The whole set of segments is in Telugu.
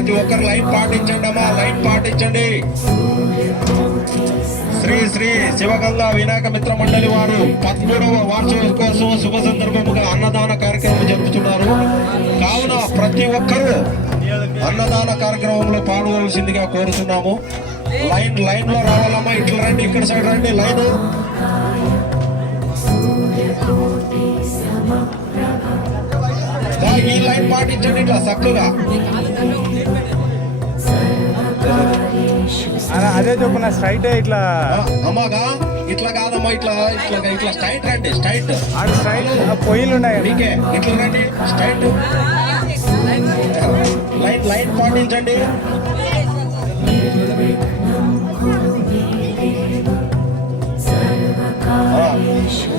ప్రతి ఒక్కరు లైన్ పాటించండి అమ్మా, లైన్ పాటించండి. శ్రీ శ్రీ శివగంగా వినాయక మిత్ర మండలి వారు 13వ వార్షికోత్సవం శుభ సందర్భముగా అన్నదాన కార్యక్రమం జరుపుతున్నారు. కావున ప్రతి ఒక్కరూ అన్నదాన కార్యక్రమంలో పాల్గొనవలసిందిగా కోరుతున్నాము. లైన్ లో రావాలమ్మా, ఇట్లా రండి, ఇక్కడ సైడ్ రండి, లైన్ ఈ లైన్ పాటించండి ఇట్లా చక్కగా. అదే చెప్పిన స్ట్రైట్ ఇట్లా అమ్మాగా, ఇట్లా కాదమ్మా, ఇట్లా ఇట్లా ఇట్లా స్ట్రైట్ రండి, స్ట్రైట్ స్ట్రైట్ పొయ్యిలు ఉన్నాయి మీకే, ఇట్లా రండి స్ట్రైట్. లైన్ పాటించండి.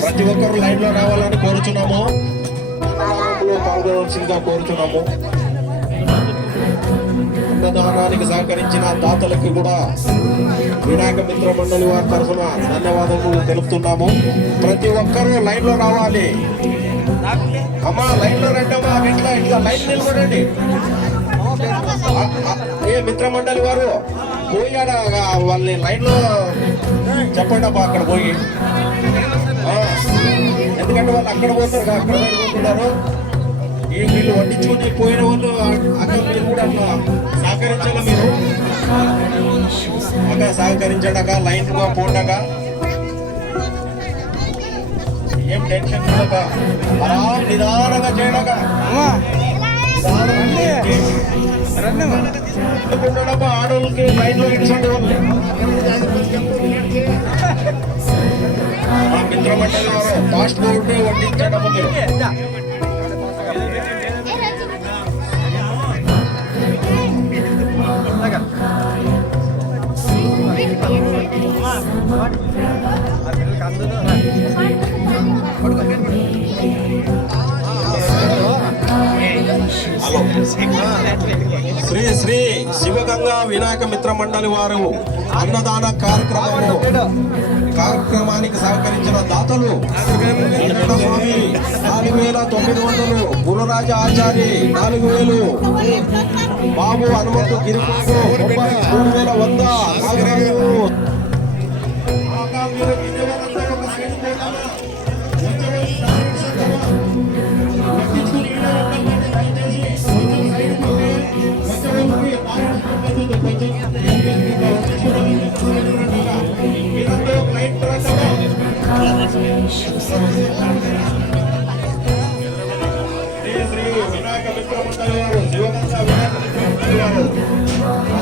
ప్రతి ఒక్కరు లైన్ లో రావాలని కోరుచున్నాము, పాల్గొనవలసిందిగా కోరుచున్నాము. అన్నదానానికి సహకరించిన దాతలకి కూడా వినాయక మిత్ర మండలి వారి తరఫున ధన్యవాదములు తెలుపుతున్నాము. ప్రతి ఒక్కరూ లైన్ లో రావాలి అమ్మా, లైన్ లో రండి అమ్మా, ఇట్లా ఇట్లా లైన్ నిలబడండి. ఏ మిత్ర మండలి వారు పోయాడా వాళ్ళని లైన్ లో చెప్పండి అమ్మా, అక్కడ పోయి, ఎందుకంటే వాళ్ళు అక్కడ పోతారు, అక్కడ పోతున్నారు. ఈ వీళ్ళు వడ్డించుకుని పోయిన వాళ్ళు అక్కడ మీరు కూడా అట్లా సహకరించాలా, మీరు అక్కడ సహకరించడక లైన్ గా పోండగా, ఏం టెన్షన్ ఉండక నిదానంగా చేయడక, ఆడవాళ్ళకి లైన్ లో ఇచ్చండి వాళ్ళు. మా మిత్రమండలి వారు ఫాస్ట్ ఫుడ్ వడ్డించడం మీరు. శ్రీ శ్రీ శివగంగా వినాయక మిత్ర మండలి వారు అన్నదాన కార్యక్రమానికి సహకరించిన దాతలు స్వామి 4900, గురురాజ ఆచారి 4000, బాబు హనుమంతు గిరిపుకు 3100, వినాయక మిత్ర మండలి వారు శివగంగా వినాయక మిత్ర మండలి వారు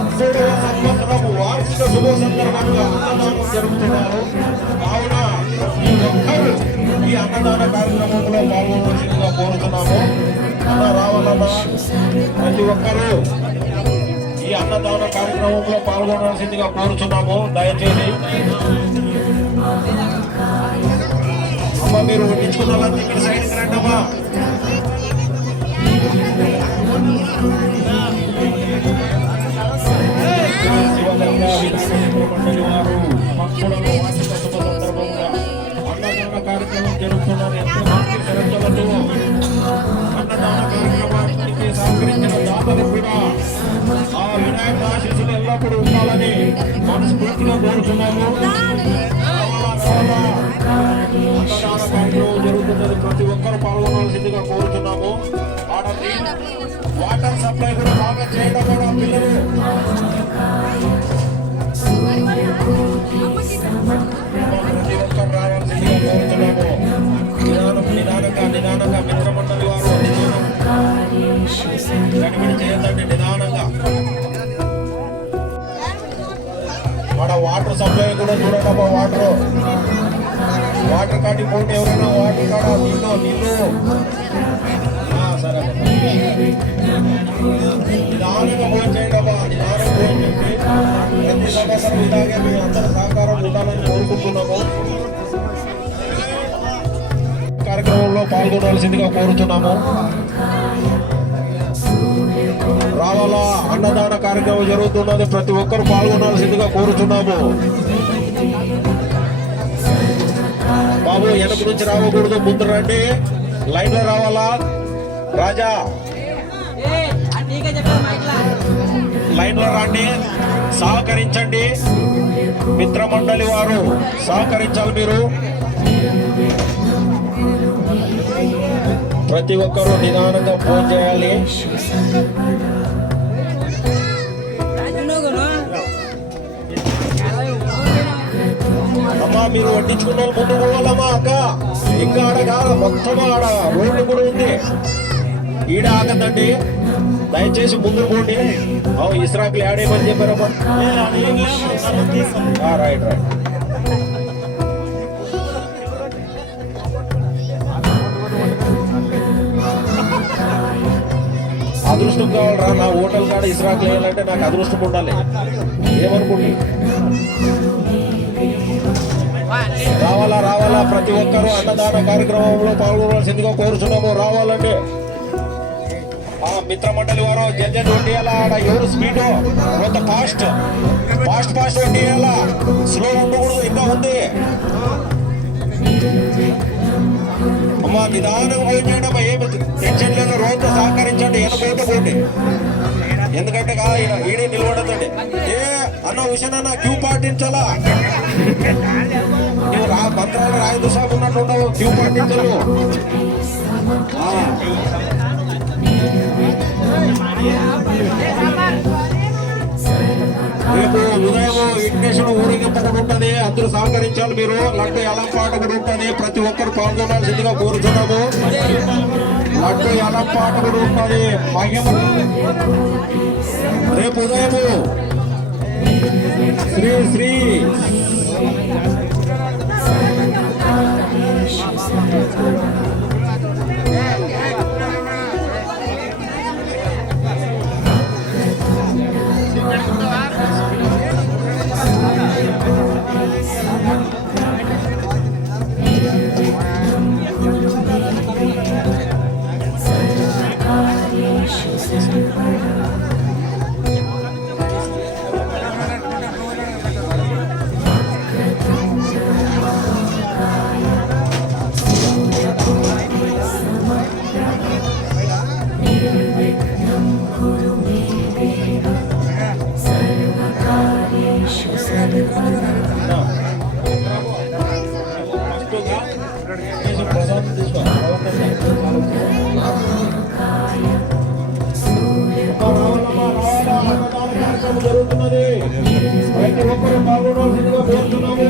13వ సంవత్సరం వార్షిక శుభ సందర్భంగా అన్నదానం జరుపుతున్నారు. కావున ప్రతి ఒక్కరూ ఈ అన్నదాన కార్యక్రమంలో పాల్గొనవలసిందిగా కోరుతున్నాము. రావాలన్నా ప్రతి ఒక్కరూ ఈ అన్నదాన కార్యక్రమంలో పాల్గొనవలసిందిగా కోరుతున్నాము. దయచేసి అమ్మ, మీరు వడ్డించుకున్న వాళ్ళంతా ఇక్కడ సైడ్కి రండి అమ్మా. శివగంగా వినాయక మండలి వారు మక్కుడలో వార్షిక శుభ సందర్భంగా అన్నదాన కార్యక్రమం జరుగుతున్నారు. ఎంతో మంది శ్రద్ధలతో అన్నదాన కార్యక్రమానికి సహకరించిన దాతలు కూడా ఆ వినాయక ఆశీస్సులు ఎల్లప్పుడూ ఉండాలని మనస్ఫూర్తిగా కోరుతున్నాము. అన్నదాన కార్యక్రమం జరుగుతున్నది, ప్రతి ఒక్కరు పాల్గొనాల్సిందిగా కోరుతున్నాము. వాటర్ సప్లై కూడా బాగా చేయడం కూడా పిల్లలు ప్రతి ఒక్కరు రావాల్సిందిగా కోరుతున్నాము. నిదానంగా మిత్ర మండలి వారు గడిబిడి చేయదండి, నిదానంగా. మన వాటర్ సప్లై కూడా చూడండి, వాటర్ కాటి పోటీ ఎవరైనా వాటర్ కాడ నీళ్ళు సరే నిదానంగా భోజనం చేయండి అమ్మా, నిదానంగా భోజనం చేసి ప్రతి సంవత్సరం ఇలాగే మీ అందరి సహకారం ఉండాలని కోరుకుంటున్నాము. కార్యక్రమంలో పాల్గొనవలసిందిగా కోరుతున్నాము. రావాలా, అన్నదాన కార్యక్రమం జరుగుతున్నది, ప్రతి ఒక్కరు పాల్గొనాల్సిందిగా కోరుతున్నాము. బాబు వెనక నుంచి రావకూడదు, ముందు రండి, లైన్ లో రావాలా. రాజా లైన్ లో రండి, సహకరించండి. మిత్రమండలి వారు సహకరించాలి. మీరు ప్రతి ఒక్కరూ నిదానంగా ఫోన్ చేయాలి. అమ్మా మీరు వడ్డించుకున్న వాళ్ళు ముందు పోవాలమ్మా. అక్క ఇంకా ఆడ కాదు, మొత్తం ఆడ రోడ్డు కూడా ఉంది. ఈడ ఆగద్దండి, దయచేసి ముందు పోండి. ఇస్రాకులు ఆడేమని చెప్పారమ్మా. Right right. అదృష్టం కావాలరా, నా హోటల్ కాడ ఇస్రాకులు వేయాలంటే నాకు అదృష్టం ఉండాలి. ఏమనుకోండి, రావాలా రావాలా, ప్రతి ఒక్కరూ అన్నదాన కార్యక్రమంలో పాల్గొనవలసిందిగా కోరుచున్నాము. రావాలండి. మిత్రమండలి వారు జడ్జెట్ వడ్డీయాలా. ఆడ ఎవరు స్పీడ్ కొంత ఫాస్ట్ ఫాస్ట్ ఫాస్ట్ వడ్డీయాలా, స్లో ఉండకూడదు. ఇంకా ఉంది అమ్మా, నిదానం పోయి చేయడం ఏమి టెన్షన్ లేదు. రోజు సహకరించండి, ఎనకోట పోటీ. ఎందుకంటే ఈడే నిలబడతండి. ఏ అన్న హుసేన్ అన్న క్యూ పాటించాలా. నువ్వు మంత్రాలు రాయదు సాబ్ ఉన్నట్టుండవు, క్యూ పాటించలు. రేపు ఉదయం విఘ్నేశ్వర ఊరేగింపు కూడా ఉంటుంది, అందరూ సహకరించాలి. మీరు లడ్డు ఎలంపాట కూడా ఉంటుంది, ప్రతి ఒక్కరు పాల్గొనాల్సిందిగా కోరుతున్నాము. లడ్డు ఎలంపాట కూడా ఉంటుంది. మహిమ రేపు ఉదయము శ్రీ శ్రీ జరుగుతున్నది. ప్రతి ఒక్కరు పాల్గొనవలసిందిగా కోరుతున్నాము.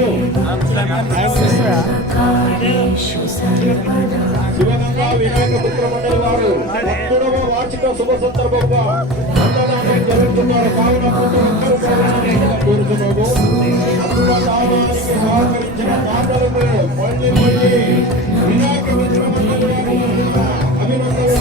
శివగంగా వినాయక మిత్రమండలి వారు 10వ వార్షిక శుభ సందర్భంగా అన్నదానం జరుగుతున్నారు. కావున ప్రతి ఒక్కరు పాల్గొనవలసిందిగా కోరుతున్నాము. అన్నదానానికి సహకరించిన దాతలకు మళ్ళీ మళ్ళీ వినాయక మిత్రమండలి వారు అభినందనలు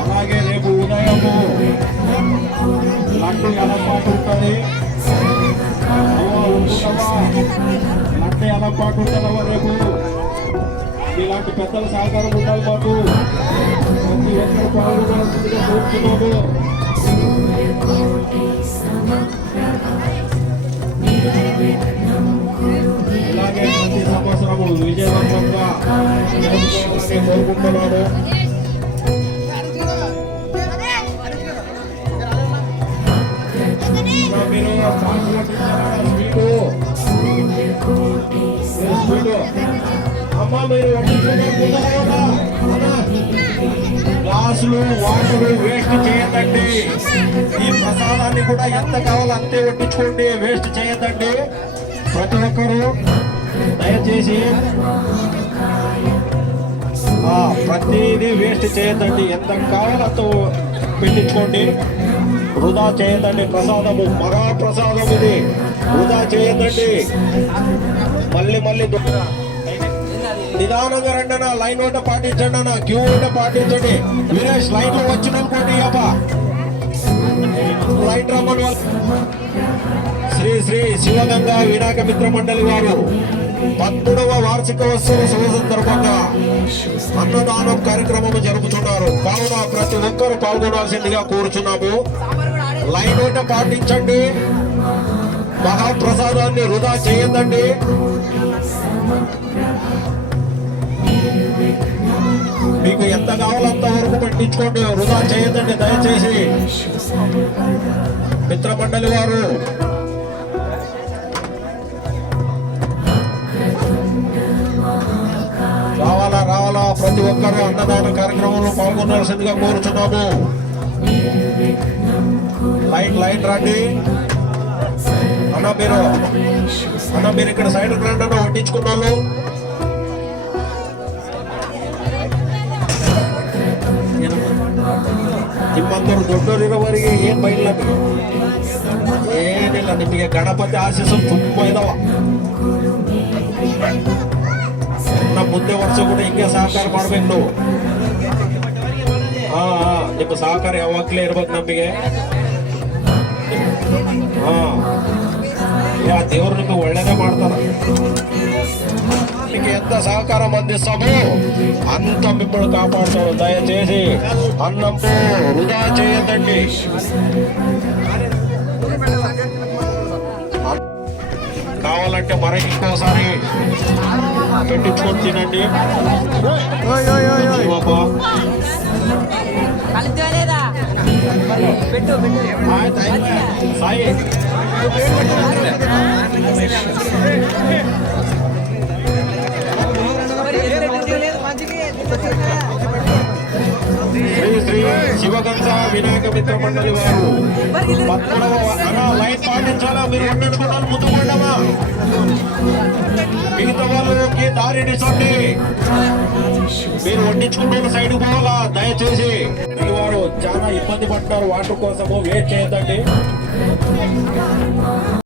అలాగే రేపు ఉదయము లడ్డు ఎలపాటు ఉంటుంది. లడ్డు ఎలపాటు ఉంటుందమ్మా. రేపు ఇలాంటి పెద్దల సహకారం ఉండాలి. మాకు ప్రతి ఒక్కరు పాల్గొనాల్సిందిగా కోరుతున్నాము. ఇలాగే ప్రతి సంవత్సరము విజయవంతంగా కోరుకుంటున్నాను. మీరు అమ్మా మీరు గ్లాసులు వాటర్ వేస్ట్ చేయదండి. ఈ ప్రసాదాన్ని కూడా ఎంత కావాలో అంతే వడ్డించుకోండి, వేస్ట్ చేయదండి. ప్రతి ఒక్కరూ దయచేసి ప్రతిదీ వేస్ట్ చేయొద్దండి. ఎంత కావాలో అంత పెట్టించుకోండి. వృధా చేయొద్దండి. ప్రసాదము మహాప్రసాదం ఇది. వృధా చేయొద్దండి. మళ్ళీ నిదానంగా రండి అన్న. లైన్ వెంట పాటించండి అన్న. క్యూ వెంట పాటించండి. వీరేష్ లైన్ లో వచ్చిన అనుకోండి. లైన్ రమ్మని శ్రీ శ్రీ శివగంగా వినాయక మిత్ర మండలి వారు 13వ వార్షికోత్సవ శుభ సందర్భంగా అన్నదానం కార్యక్రమం జరుపుతున్నారు. కావున ప్రతి ఒక్కరూ పాల్గొనాల్సిందిగా కోరుచున్నాము. లైన్ వెంట పాటించండి. మహాప్రసాదాన్ని వృధా చేయొద్దండి. మీకు ఎంత కావాలో అంత వరకు పట్టించుకోండి. వృధా చేయొద్దండి దయచేసి. మిత్రమండలి వారు రావాలా ప్రతి ఒక్కరూ అన్నదాన కార్యక్రమంలో పాల్గొనాల్సిందిగా కోరుచున్నాము. లైన్ రండి అన్న. మీరు ఇక్కడ సైడ్ రండి అన్న. వడ్డించుకున్నాను. ನಿಮ್ಮಂತವ್ರು ದೊಡ್ಡವರಿರೋವರೆಗೆ ಏನ್ ಬೈಲ್ಲ ಏನಿಲ್ಲ. ನಿಮಗೆ ಗಣಪತಿ ಆಶೀಸ್ಸು ತುಂಬಾ ಇದಾವ. ನಮ್ಮ ಮುಂದೆ ವರ್ಷ ಕೂಡ ಹಿಂಗೆ ಸಹಕಾರ ಮಾಡ್ಬೇಕು ನಾವು. ನಿಮ್ಮ ಸಹಕಾರ ಯಾವಾಗ್ಲೇ ಇರ್ಬೇಕು ನಮಗೆ. ದೇವ್ರು ನಿಮಗೆ ಒಳ್ಳೇದೇ ಮಾಡ್ತಾರ. మీకు ఎంత సహకారం అందిస్తామో అంత మిమ్మల్ని కాపాడుతాడు. దయచేసి అన్నంతో వృధా చేయొద్దండి. కావాలంటే మరి ఇంకోసారి పెట్టించుకొని తినండి. సాయి శ్రీ శివగంగా వినాయక మిత్ర మండలి వారు 13వ లైన్ పాటించాలా. మీరు వండించుకున్నాను ముందుకుంటామా. మిగతా వాళ్ళకి దారినిచ్చండి. మీరు వండించుకున్న సైడ్ పోవాలా దయచేసి. వారు చాలా ఇబ్బంది పడ్డారు. వాటర్ కోసము వెయిట్ చేయొద్దండి.